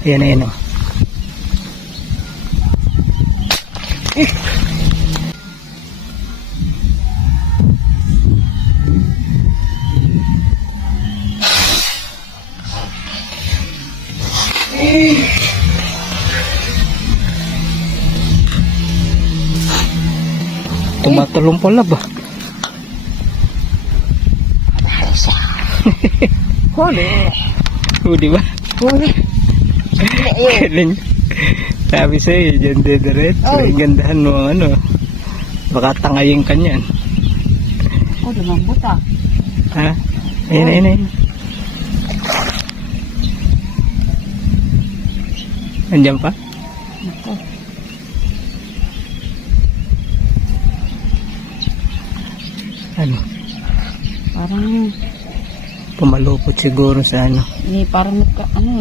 Ayan, ayan. oh. Tumatulong pala ba? Huli. Di ba? Huli. Galing. Sabi sa'yo, dyan didiret. Oh. Ang gandahan mo, ano. Baka tangayin ka niyan. Oh, lumambot ah. Ha? Ayun, ayun, ayun. Andiyan pa? Nako. Ano? Parang, Pumalupot siguro sa ano. ini parang nagka, ano eh.